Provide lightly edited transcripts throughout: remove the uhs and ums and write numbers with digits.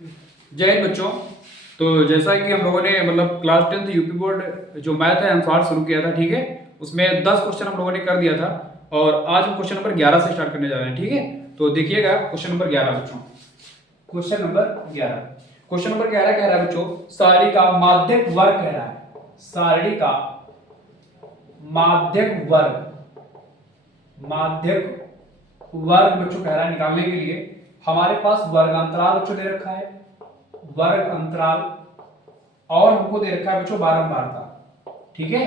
जय हिंद बच्चों। तो जैसा कि हम लोगों ने मतलब क्लास 10th यूपी बोर्ड जो मैथ है अनुसार शुरू किया था, ठीक है। उसमें 10 क्वेश्चन हम लोगों ने कर दिया था और आज हम क्वेश्चन नंबर 11 से स्टार्ट करने जा रहे हैं, ठीक है। तो देखिएगा क्वेश्चन नंबर 11 बच्चों। क्वेश्चन नंबर 11 क्वेश्चन नंबर 11 कह रहा है बच्चों, सारणी का माध्यक वर्ग कह रहा है। सारणी का माध्यक वर्ग बच्चों कह रहा है। निकालने के लिए हमारे पास वर्ग अंतराल बच्चों दे रखा है, वर्ग अंतराल, और हमको दे रखा है बच्चों बारंबारता, ठीक है।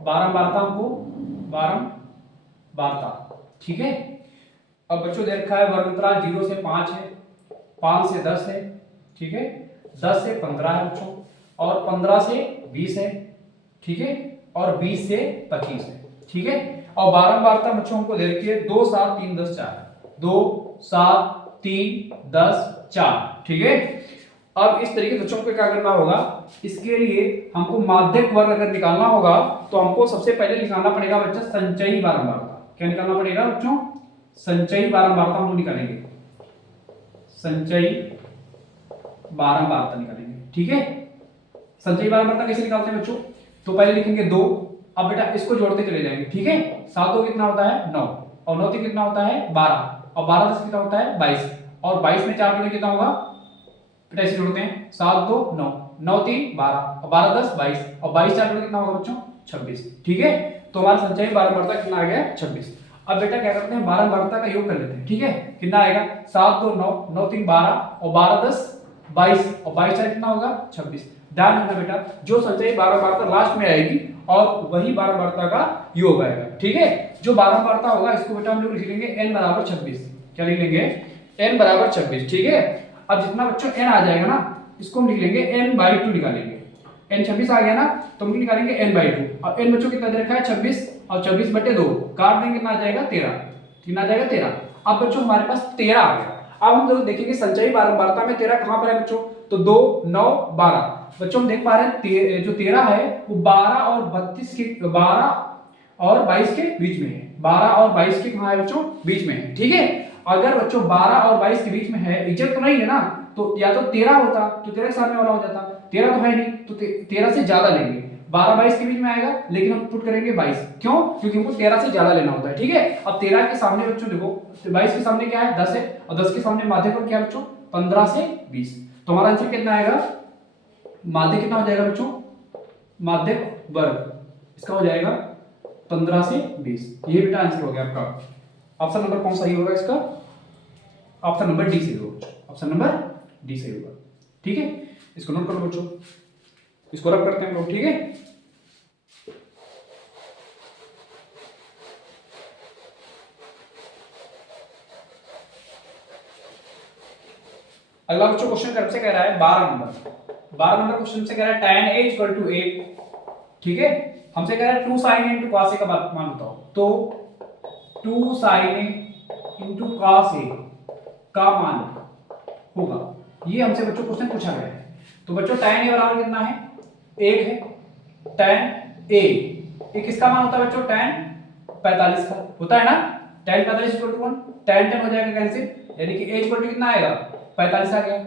बारंबारता हमको बारंबारता, ठीक है। अब बच्चों दे रखा है वर्ग अंतराल 0 से 5 है, 5 से 10 है, ठीक है। 10 से 15 है बच्चों, और 15 से 20 है, ठीक है। और 20 से 25 है, ठीक है। और बारंबारता बच्चों हमको दे रखी है 2 7 3 10 4, 2 7 3 10 4, ठीक है। अब इस तरीके से बच्चों को क्या करना होगा, इसके लिए हमको माध्यक वर्ग अगर निकालना होगा तो हमको सबसे पहले निकालना पड़ेगा बच्चा संचयी बारंबारता। क्या निकालना पड़ेगा बच्चों? संचयी बारंबारता हम लोग निकालेंगे, संचयी बारंबारता निकालेंगे, ठीक है। संचयी बारंबारता कैसे निकालते हैं बच्चों? तो पहले लिखेंगे 2। अब बेटा इसको जोड़ते चले जाएंगे, ठीक है। 7 2 कितना होता है 9, और 9 3 कितना होता है 12, और 12 10 कितना होता है 22, और 22 में 4 कितना होगा बेटा, ऐसे जोड़ते हैं 7 2 9, 9 3 12, और 12 10 22, और 22 4 कितना होगा बच्चों 26, ठीक है। तो हमारा संचयी बारंबारता कितना आ गया 26। अब बेटा क्या करते हैं, बारंबारता का योग कर लेते हैं, ठीक है। कितना आएगा 7 2 9, 9 3 12, और 12 10 22, और 22 4 कितना होगा 26। ध्यान रखना बेटा, जो संचयी बारंबारता लास्ट में आएगी और वही बारंबारता का योग आएगा, ठीक है। जो बारंबारता होगा इसको बेटा हम लोग लिख लेंगे n बराबर 26। क्या लिख लेंगे? n बराबर 26, ठीक है। अब जितना बच्चों n आ जाएगा ना, इसको हम लिख लेंगे n/2 निकालेंगे। n 26 आ गया ना, तो हम निकालेंगे n/2। अब n बच्चों कितना दे रखा है 26, और 26/2 काट देंगे, कितना आ जाएगा 13, कितना आ जाएगा 13। अब बच्चों हमारे पास 13 आ गया। अब हम लोग देखेंगे संचयी बारंबारता में 13 कहां पर है बच्चों, तो 2 9 12। बच्चों हम देख पा रहे हैं जो 13 है वो 12 और 32 के 12 और 22 के बीच में है, 12 और 22 के कहां है बच्चों बीच में है, ठीक है। अगर बच्चों 12 और 22 के बीच में है, इज्जत तो नहीं है ना, तो या तो 13 होता तो 13 के सामने वाला हो जाता, 13 तो है नहीं तो 13 से ज्यादा लेंगे। 12 22 के बीच में आएगा, लेकिन हम पुट करेंगे 22, क्यों? क्योंकि हमको 13 से ज्यादा लेना होता है, ठीक है। अब 13 के सामने बच्चों देखो, 22 के सामने क्या है 10 है, और 10 के सामने माध्यक वर्ग क्या है बच्चों 15 से 20। तो हमारा आंसर कितना आएगा, माध्यक कितना हो जाएगा बच्चों, माध्यक वर्ग इसका हो जाएगा 15 से 20। ये बेटा आंसर हो गया आपका। ऑप्शन नंबर कौन सही होगा इसका? ऑप्शन नंबर डी सही होगा, ऑप्शन नंबर डी सही होगा, ठीक है। इसको नोट करो बच्चों, इसको रब करते हैं लोग, ठीक है। अगला बच्चों क्वेश्चन हमसे कह रहा है 12 नंबर क्वेश्चन से कह रहा है tan a = 8, ठीक है। हमसे कह रहा है 2 sin a × cos a का मान बताओ। तो 2 sin a × cos a का मान होगा, ये हमसे बच्चों क्वेश्चन पूछा गया है। तो बच्चों tan a बराबर कितना है 1 है, tan a किसका मान होता है बच्चों tan 45 का होता है ना, tan 45 = 1, tan 10 हो जाएगा कैंसिल, यानी कि a = कितना आएगा 45 आ गया।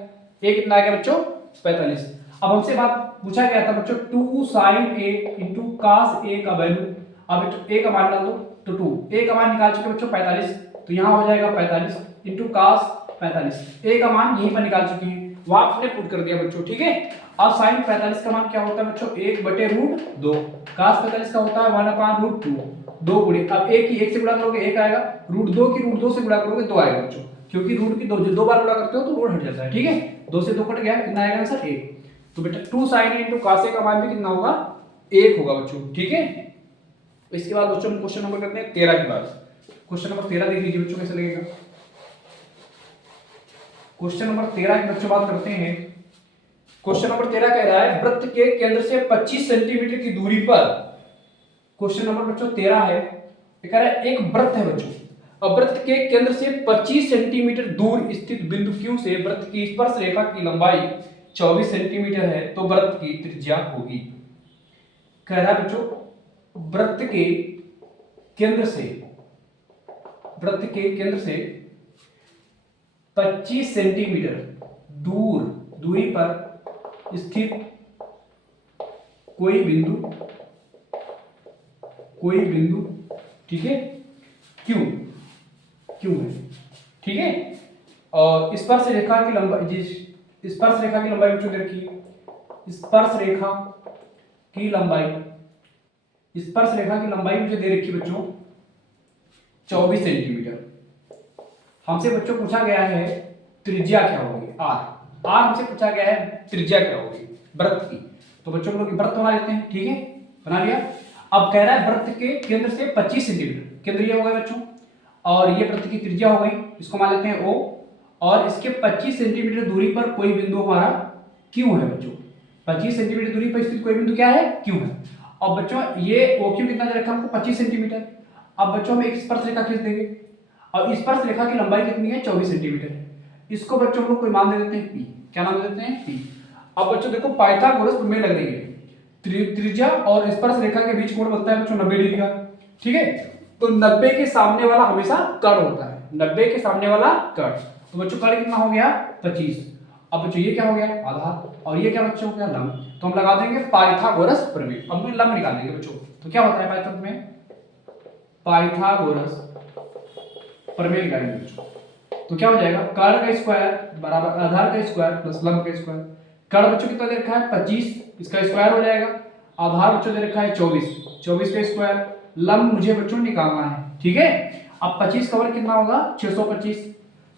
a कितना आ गया बच्चों 45। अब हमसे बात पूछा गया था बच्चों 2 sin a × cos a का वैल्यू। अब a का मान डाल दो, तो 2 a का मान निकाल चुके बच्चों 45, तो यहाँ हो जाएगा 45 × cos 45। a का मान यहीं पर निकाल चुके हैं, वहां आपने पुट कर दिया बच्चों, ठीक है। अब sin 45 का मान क्या होता है बच्चों 1/√2, cos 45 का होता है 1/√2, 2 गुणे, अब एक की 1 से गुणा करोगे 1 आएगा, √2 की √2 से गुणा करोगे 2 आएगा बच्चों, क्योंकि रूट की दो बार गुणा करते हो तो रूट हट जाता है, ठीक है। 2 से 2 कट गया, कितना आएगा आंसर 1। तो बेटा 2 sin a × cos a का मान भी कितना होगा 1 होगा बच्चों, ठीक है। इसके बाद बच्चों हम क्वेश्चन नंबर करते हैं 13 की बात। क्वेश्चन नंबर 13 देख लीजिए बच्चों कैसे लगेगा। क्वेश्चन नंबर 13 की बच्चों बात करते हैं। क्वेश्चन नंबर 13 कह रहा है वृत्त के केंद्र से 25 सेंटीमीटर की दूरी पर, क्वेश्चन नंबर बच्चों 13 है, कह रहा है एक वृत्त है बच्चों, अब वृत्त के केंद्र से 25 सेंटीमीटर दूर स्थित बिंदु Q से वृत्त की स्पर्श रेखा की लंबाई 24 सेंटीमीटर है, तो वृत्त की त्रिज्या होगी। कह रहा है बच्चों वृत्त के केंद्र से 25 सेंटीमीटर दूरी पर स्थित कोई बिंदु, ठीक है, क्यों है, ठीक है। और स्पर्श रेखा की लंबाई, स्पर्श रेखा की लंबाई बच्चों दे रखी है, स्पर्श रेखा की लंबाई मुझे दे रखी है बच्चों 24 सेंटीमीटर। हमसे बच्चों पूछा गया है त्रिज्या क्या होगी, आर हमसे पूछा गया है त्रिज्या क्या होगी वृत्त की। तो बच्चों लोग वृत्त बना लेते हैं, ठीक है, बना लिया। अब कह रहा है वृत्त के केंद्र से 25 सेंटीमीटर, केंद्र ये हो गया बच्चों, और ये वृत्त की त्रिज्या हो गई, इसको मान लेते हैं ओ, और इसके 25 सेंटीमीटर दूरी पर कोई बिंदु हमारा क्यों है बच्चों। 25 सेंटीमीटर दूरी पर स्थित कोई बिंदु क्या है, क्यों है। और बच्चों ये ओ क्यू कितना दे रखा हमको 25 सेंटीमीटर। अब बच्चों हम एक स्पर्श रेखा खींच देंगे, और स्पर्श रेखा की लंबाई कितनी है 24 सेंटीमीटर है। इसको बच्चों हम लोग कोई मान दे देते हैं पी, क्या नाम दे देते हैं पी। अब बच्चों देखो पाइथागोरस प्रमेय लग रही है, त्रिज्या और स्पर्श रेखा के बीच कोण बनता है बच्चों 90 डिग्री का, ठीक है। तो 90 के सामने वाला हमेशा कर्ण होता है, 90 के सामने वाला कर्ण। तो बच्चों कर्ण कितना हो गया 25। अब बच्चों ये क्या हो गया आधार, और ये क्या बच्चों हो गया लंब। तो हम लगा देंगे पाइथागोरस प्रमेय। अब हम लंब निकालेंगे बच्चों, तो क्या होता है पाइथागोरस में, पाइथागोरस प्रमेय निकालेंगे बच्चों। तो क्या हो जाएगा कर्ण का स्क्वायर बराबर आधार का स्क्वायर प्लस लंब का स्क्वायर। कर्ण बच्चों कितना दे रखा है 25, इसका स्क्वायर हो जाएगा। आधार बच्चों दे रखा है 24 का स्क्वायर। लंब मुझे बच्चों निकालना है, ठीक है। अब 25 का वर्ग कितना होगा 625,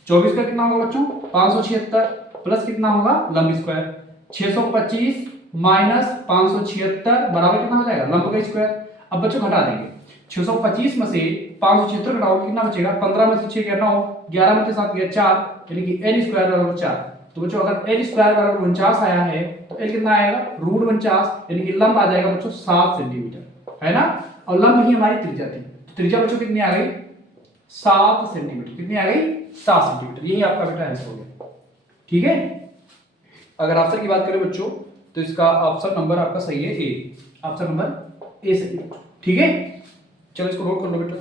24 का कितना होगा बच्चों 576, प्लस कितना होगा लंब स्क्वायर 625 माइनस 576 बराबर कितना हो जाएगा लंब का स्क्वायर। अब बच्चों घटा देंगे 625 में से 576 घटाओ कितना बचेगा 15 में से 6 गया 9, 11 में से 7 गया 4, यानी कि l स्क्वायर बराबर 4। तो बच्चों अगर l स्क्वायर बराबर 49 आया है तो l कितना आएगा √49, यानी कि लंब आ जाएगा बच्चों 7 सेंटीमीटर, है ना। और लंब ही हमारी त्रिज्या थी, तो त्रिज्या बच्चों कितनी आ गई 7 सेंटीमीटर, कितनी आ गई 7 सेंटीमीटर। यही आपका बेटा आंसर हो गया, ठीक है। अगर ऑप्शन की बात करें बच्चों तो इसका ऑप्शन नंबर आपका सही है ए, ऑप्शन नंबर ए सही है, ठीक है। चलो इसको नोट कर लो बेटा।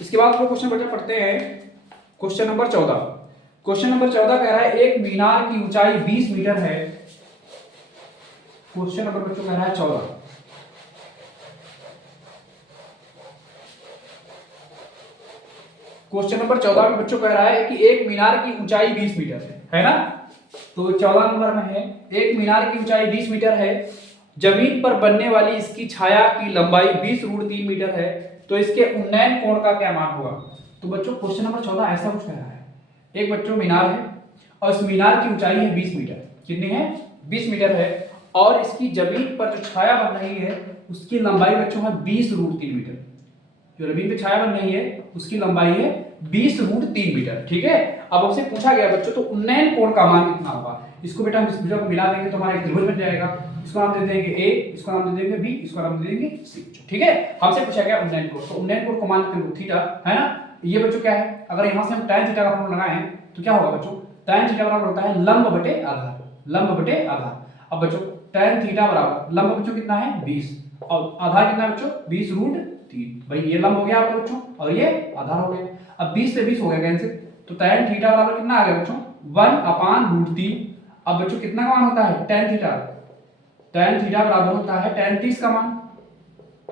इसके बाद हम क्वेश्चन बेटा पढ़ते हैं क्वेश्चन नंबर 14। क्वेश्चन नंबर 14 कह रहा है एक मीनार की ऊंचाई 20 मीटर है। क्वेश्चन नंबर बच्चों कह रहा है 14। क्वेश्चन नंबर 14 में बच्चों कह रहा है कि एक मीनार की ऊंचाई 20 मीटर है ना। तो 14 नंबर में है एक मीनार की ऊंचाई 20 मीटर है, जमीन पर बनने वाली इसकी छाया की लंबाई 20√3 मीटर है, तो इसके उन्नयन कोण का क्या मान होगा। तो बच्चों क्वेश्चन नंबर 14 ऐसा कुछ कह रहा है, एक बच्चों मीनार है और इस मीनार की ऊंचाई है 20 मीटर, कितनी है 20 मीटर है, और इसकी जमीन पर जो छाया बन रही है उसकी लंबाई बच्चों है 20√3 मीटर। जो जमीन पे छाया बन रही है उसकी लंबाई है 20√3 मीटर, ठीक है। अब हमसे पूछा गया बच्चों तो उन्नयन कोण का मान कितना होगा। इसको बेटा हम इस भुजा को मिला देंगे तो हमारा एक त्रिभुज बन जाएगा। इसको नाम दे देंगे ए, इसको नाम दे देंगे बी, इसको नाम दे देंगे सी, ठीक है। हमसे पूछा गया उन्नयन कोण, तो उन्नयन कोण को मान लेते हैं थीटा, है ना। ये बच्चों क्या है, अगर यहां से हम tan थीटा का फॉर्मूला लगाएं तो क्या होगा बच्चों tan थीटा बराबर होता है लंब बटे आधार, लंब बटे आधार। अब बच्चों tan थीटा बराबर लंब बच्चों कितना है 20 और आधार कितना है बच्चों 20√3। भाई ये लंब हो गया आपका बच्चों और ये आधार हो गया। अब 20 से 20 हो गया कैंसिल, तो tan थीटा बराबर कितना आ गया बच्चों 1/√3। अब बच्चों कितना का मान होता है tan थीटा, tan थीटा बराबर होता है tan 30 का मान।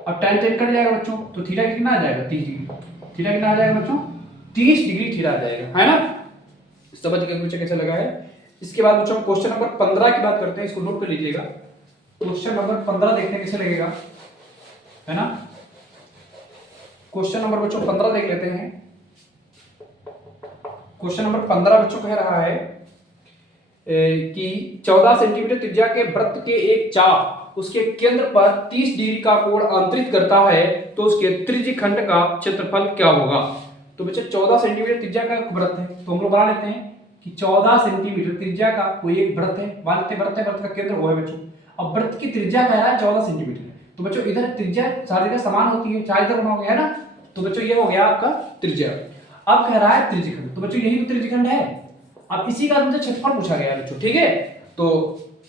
अब tan 10 कट जाएगा बच्चों तो थीटा कितना आ जाएगा 30 डिग्री, थीटा कितना आ जाएगा बच्चों 30 डिग्री थीटा आ जाएगा, है ना। समझ गए मुझे कैसे लगा है। इसके बाद बच्चों क्वेश्चन नंबर 15 की बात करते हैं, इसको नोट कर लीजिएगा। क्वेश्चन नंबर 15 देखते हैं कैसे लगेगा, है ना। क्वेश्चन नंबर बच्चों 15 देख लेते हैं। क्वेश्चन नंबर 15 बच्चों कह रहा है कि 14 सेंटीमीटर त्रिज्या के वृत्त के एक चाप उसके केंद्र पर 30 डिग्री का कोण अंतरित करता है, तो उसके त्रिज्यखंड का क्षेत्रफल क्या होगा। तो बच्चे 14 सेंटीमीटर त्रिज्या का वृत्त है, तो हम लोग बना लेते हैं कि 14 सेंटीमीटर त्रिज्या का कोई एक वृत्त है, मान लेते हैं वृत्त है, वृत्त का केंद्र वो है बच्चों। अब वृत्त की त्रिज्या कह रहा है 14 सेंटीमीटर, तो बच्चों इधर त्रिज्या सारी जगह समान होती है, चाहे इधर बनाओगे, है ना। तो बच्चों ये हो गया आपका त्रिज्या। अब कह रहा है त्रिज्यखंड, तो बच्चों यही तो त्रिज्यखंड है। अब इसी का तुमसे क्षेत्रफल पूछा गया है बच्चों, ठीक है। तो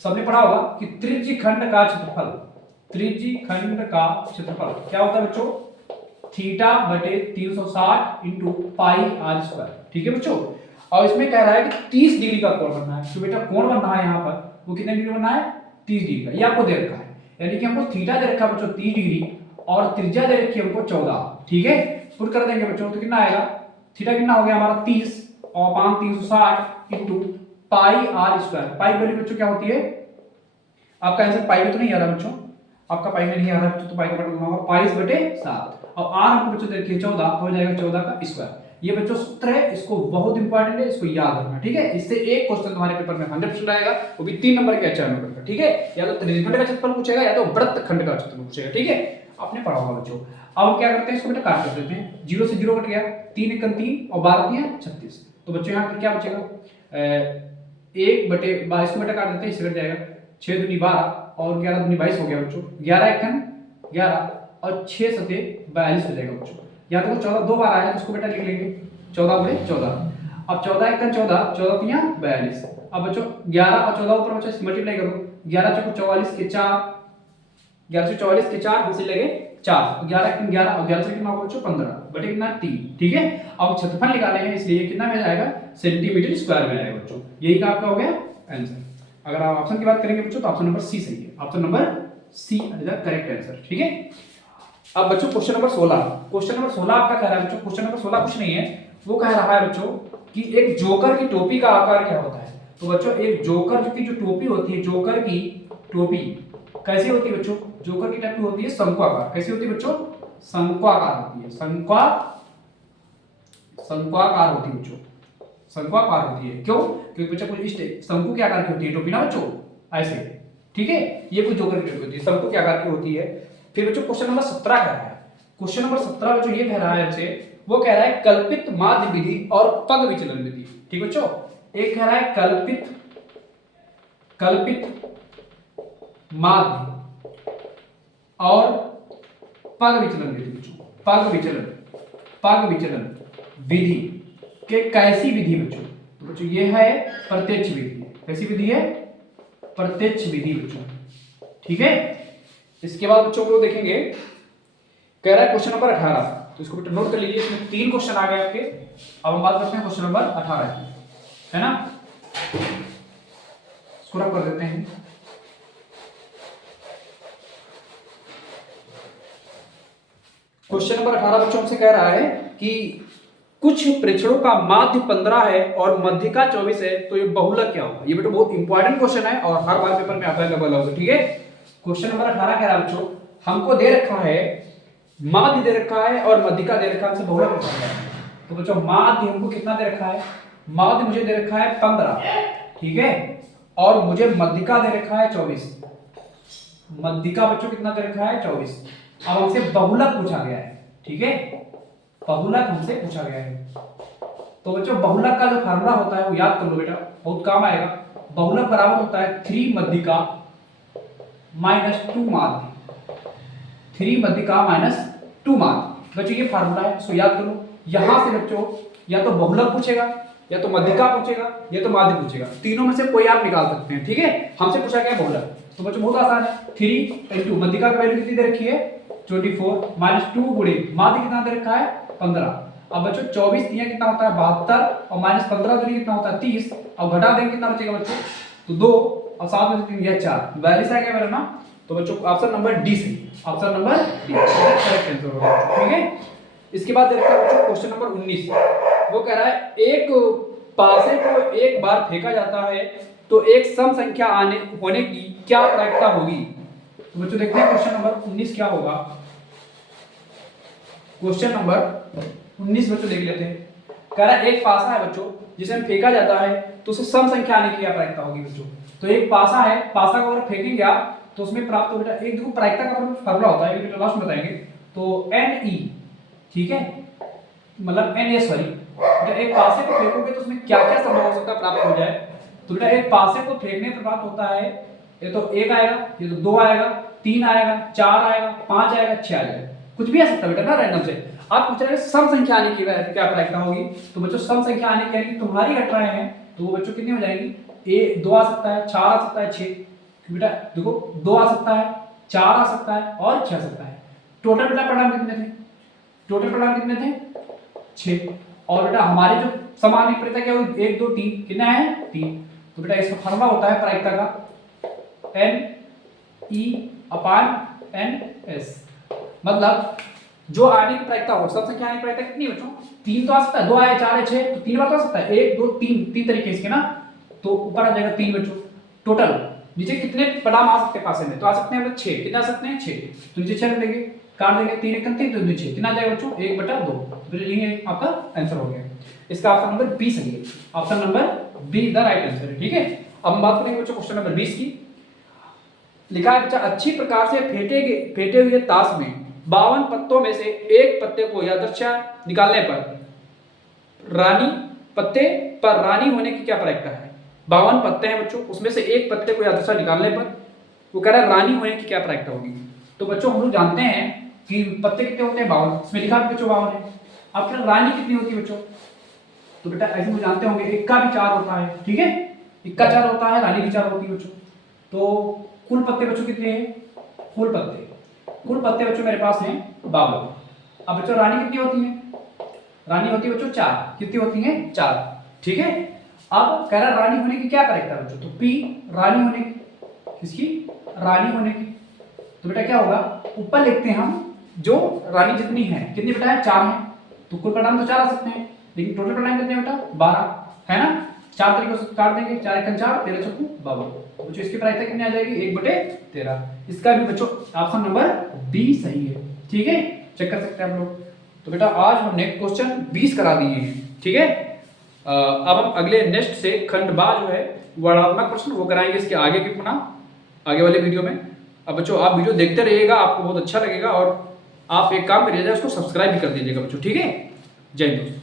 सबने पढ़ा होगा कि त्रिज्यखंड का क्षेत्रफल, त्रिज्यखंड का क्षेत्रफल क्या होता है बच्चों थीटा बटे 360 इंटू पाई r स्क्वायर, ठीक है बच्चों। और इसमें कह रहा है कि 30 डिग्री का कोण बनना है। तो बेटा कोण बनना है यहाँ पर वो कितने डिग्री बनना है 30 डिग्री का, ये आपको दे रखा है। यानी कि हमको थीटा दे रखा है बच्चों 30 डिग्री और त्रिज्या दे रखी है हमको 14। ठीक है, पुट कर देंगे बच्चों तो कितना आएगा, थीटा कितना हो गया हमारा 30 और 5 360 into pi R square. Pi value बच्चों क्या होती है, आपका आंसर पाई में तो नहीं आ रहा बच्चों, आपका पाई में नहीं आ रहा तो पाई का बटा होगा पाई बटे 7 और आर हमको बच्चों देखिए 14 हो जाएगा 14 का स्क्वायर। ये बच्चों सूत्र है, इसको बहुत इंपॉर्टेंट है, इसको याद रखना। ठीक है, इससे एक क्वेश्चन तुम्हारे पेपर में 100% आएगा, वो भी 3 नंबर के अच्छा नंबर का। ठीक है, या तो त्रिज्यखंड का क्षेत्रफल पूछेगा या तो वृत्तखंड का क्षेत्रफल पूछेगा। ठीक है, आपने पढ़ा होगा बच्चों। अब हम क्या करते हैं, इसको बेटा काट कर देते हैं, 0 से 0 कट गया, 3 1 3 और 12 3 36। तो बच्चों यहाँ पर क्या बचेगा, 1 बटे 22 को बेटा काट देते हैं, इससे कट जाएगा 6 दूनी 12 और 11 दूनी 22 हो गया बच्चों, 11 1 11 और 6 सते 42 हो जाएगा बच्चों। या तो 14 दो बार आया तो उसको बेटा लिख लेंगे 14 बटे 14। अब 14 1 14 14 3 42। अब बच्चों 11 और 14 ऊपर बच्चों मल्टीप्लाई करो, 11 चौको 44 के 4, 11 से 44 के 4 हमसे लगे 4, 11 1 11 और 11 से कितना होगा बच्चों 15 बटे कितना 3। ठीक है, अब क्षेत्रफल निकाले हैं इसलिए कितना में जाएगा सेंटीमीटर स्क्वायर में आएगा बच्चों। यही का आपका हो गया आंसर। अगर आप ऑप्शन की बात करेंगे बच्चों तो ऑप्शन नंबर सी सही है, option number C is the correct answer. ठीक है, अब बच्चों क्वेश्चन नंबर 16, क्वेश्चन नंबर 16 आपका कह रहा है बच्चों, क्वेश्चन नंबर 16 कुछ नहीं है, वो कह रहा है बच्चों कि एक जोकर की टोपी का आकार क्या होता है। तो बच्चों एक जोकर की जो टोपी होती है, जोकर की टोपी कैसी होती है बच्चों, जोकर की टोपी होती है शंक्वाकार। कैसी होती है बच्चों, शंक्वाकार होती है, शंक्वाकार होती है बच्चों, शंक्वाकार होती है। क्यों, क्योंकि बच्चों कुछ इस शंकु के आकार की होती है टोपी ना बच्चों, ऐसे। ठीक है, ये कुछ जोकर की टोपी होती है, शंकु के आकार की होती है। फिर बच्चों क्वेश्चन नंबर 17 कह रहा है, क्वेश्चन नंबर 17 बच्चों ये कह रहा है हमसे, वो कह रहा है कल्पित माध्य विधि और पग विचलन विधि। ठीक बच्चों, एक कह रहा है कल्पित माध्य और पग विचलन विधि बच्चों, पग विचलन विधि के कैसी विधि बच्चों। तो बच्चों ये है प्रत्यक्ष विधि। कैसी विधि है, प्रत्यक्ष विधि बच्चों। ठीक है, इसके बाद बच्चों को देखेंगे, कह रहा है क्वेश्चन नंबर 18, तो इसको बेटा नोट कर लीजिए, इसमें 3 क्वेश्चन आ गए आपके। अब हम बात करते हैं क्वेश्चन नंबर 18 की, है ना, इसको रब कर देते हैं। क्वेश्चन नंबर 18 बच्चों हमसे कह रहा है कि कुछ प्रेक्षणों का माध्य 15 है और मध्यिका 24 है, तो ये बहुलक क्या होगा। ये बेटा बहुत इंपॉर्टेंट क्वेश्चन है और हर बार पेपर में अवेलेबल होगा। ठीक है, क्वेश्चन नंबर 18 कह रहा है बच्चों, हमको दे रखा है माध्य दे रखा है और मध्यिका दे रखा है, हमसे बहुलक पूछा गया है। तो बच्चों माध्य हमको कितना दे रखा है, माध्य मुझे दे रखा है 15। ठीक है, और मुझे मध्यिका दे रखा है 24। मध्यिका बच्चों कितना दे रखा है 24। अब हमसे बहुलक पूछा गया है। ठीक है, बहुलक हमसे पूछा गया है। तो बच्चों बहुलक का जो फार्मूला होता है वो याद कर लो बेटा, बहुत काम आएगा। बहुलक बराबर होता है 3 मध्यिका माइनस 2 माध्य, 3 मध्यिका माइनस 2 माध्य। बच्चों ये फार्मूला है, इसको याद करो। यहां से बच्चों या तो बहुलक पूछेगा, या तो मध्यिका पूछेगा, या तो माध्य पूछेगा, तीनों में से कोई आप निकाल सकते हैं। ठीक है, हमसे पूछा गया बहुलक, तो बच्चों बहुत आसान है। 3 इंटू मध्यिका की वैल्यू कितनी दे रखी है 24 माइनस 2 गुणे माध्य कितना दे रखा है 15। अब बच्चों 24 दिया कितना होता है 72 और माइनस 15 दूनी कितना होता है 30। अब घटा देंगे कितना बचेगा बच्चों, तो 2 और 7 में से 3 4 42 आ गया मेरा ना। तो बच्चों ऑप्शन नंबर डी सही, option number D correct answer होगा। ठीक है, इसके बाद देखते हैं बच्चों क्वेश्चन नंबर 19, वो कह रहा है एक पासे को एक बार फेंका जाता है तो एक सम संख्या होने की क्या प्रायिकता होगी। तो बच्चों देखते हैं क्वेश्चन नंबर 19 क्या होगा। क्वेश्चन नंबर 19 बच्चों देख लेते हैं। कह रहा है एक पासा है बच्चों जिसे फेंका जाता है तो उसे सम संख्या आने की क्या प्रायिकता होगी बच्चों। तो एक पासा है, पासा को अगर फेंकेंगे आप तो उसमें प्राप्त हो बेटा, एक देखो प्रायिकता का फार्मूला होता है, बेटा लास्ट में बताएंगे। तो Ne, ठीक है, मतलब Na सॉरी, बेटा एक पासे को फेंकोगे तो उसमें क्या क्या संभव हो सकता है प्राप्त हो जाए। तो बेटा एक पासे को फेंकने पर प्राप्त होता है, ये तो 1 आएगा, ये तो 2 आएगा, 3 आएगा, 4 आएगा, 5 आएगा, 6 आएगा, कुछ भी आ सकता है बेटा ना रैंडम से। आप पूछ रहे हैं सम संख्या आने की क्या प्रायिकता होगी। तो बच्चों सम संख्या आने की यानी तुम्हारी घटनाएं हैं तो वो बच्चों कितनी हो जाएंगी, 2 आ सकता है, 4 आ सकता है, 6 बेटा देखो 2 आ सकता है, 4 आ सकता है और 6 आ सकता है। टोटल बेटा परिणाम कितने थे, टोटल परिणाम कितने थे 6। और बेटा हमारे जो समान विपरीतता क्या होगी, 1 2 3, कितना है 3। तो बेटा इसका फॉर्मूला होता है प्रायिकता का NE/NS, मतलब जो आणविक प्रायिकता हो, सब संख्या आणविक प्रायिकता कितनी बच्चों, 3 तो आ सकता है, 2 आए 4 है 6, तो 3 बार तो आ सकता है, 1 2 3, 3 तरीके इसके ना, तो ऊपर आ जाएगा 3 बच्चों। टोटल नीचे कितने पदाम आ सकते हैं पासे में, तो आ सकते हैं 6, कितना आ सकते हैं 6, तो नीचे 6 लेंगे, काट देंगे 3 1 3, तो नीचे कितना आ जाएगा बच्चों 1/2, तो ये आपका आंसर हो गया। इसका ऑप्शन नंबर बी सही है, option number be the right answer है। ठीक है, अब हम बात करेंगे बच्चों क्वेश्चन नंबर 20 की। लिखा है बच्चा, अच्छी प्रकार से फेंटे हुए ताश में 52 पत्तों में से एक पत्ते को यादृच्छा निकालने पर रानी होने की क्या प्रायिकता है। 52 पत्ते हैं बच्चों, उसमें से एक पत्ते को यादृच्छा निकालने पर वो कह रहा है रानी होने की क्या प्रायिकता होगी। तो बच्चों हम लोग जानते हैं कि पत्ते कितने होते हैं 52, इसमें लिखा है बच्चों 52 है। अब क्या रानी कितनी होती है बच्चों, तो बेटा ऐसे मुझे जानते होंगे, इक्का भी 4 होता है, ठीक है, इक्का 4 होता है, रानी भी 4 होती है बच्चों। तो कुल पत्ते बच्चों कितने हैं, कुल पत्ते बच्चों मेरे पास हैं 52। अब बच्चों रानी कितनी होती है, रानी होती है बच्चों 4, कितनी होती है 4, ठीक है। अब कह रहा रानी होने की क्या प्रायिकता बच्चों, तो P रानी होने की, किसकी, रानी होने की। तो बेटा क्या होगा, ऊपर लिखते हैं हम जो रानी जितनी है, कितनी बेटा है 4 है, तो कुल परिणाम तो 4 आ सकते हैं, लेकिन टोटल परिणाम कितने बेटा 12 है ना, 4 तरीकों से काट देंगे, 4 1 4, 13 चौको 52, तो बच्चों इसकी प्रायिकता कितनी आ जाएगी 1/13। इसका भी बच्चों ऑप्शन नंबर बी सही है, ठीक है, चेक कर सकते हैं आप लोग। तो बेटा आज हमने क्वेश्चन 20 करा दिए हैं, ठीक है। अब हम अगले नेक्स्ट से खंड बा जो है वर्णनात्मक प्रश्न वो कराएंगे इसके आगे के पुनः आगे वाले वीडियो में। अब बच्चों आप वीडियो देखते रहिएगा, आपको बहुत अच्छा लगेगा, और आप एक काम करिएगा उसको सब्सक्राइब भी कर दीजिएगा बच्चों, ठीक है। जय हिंद।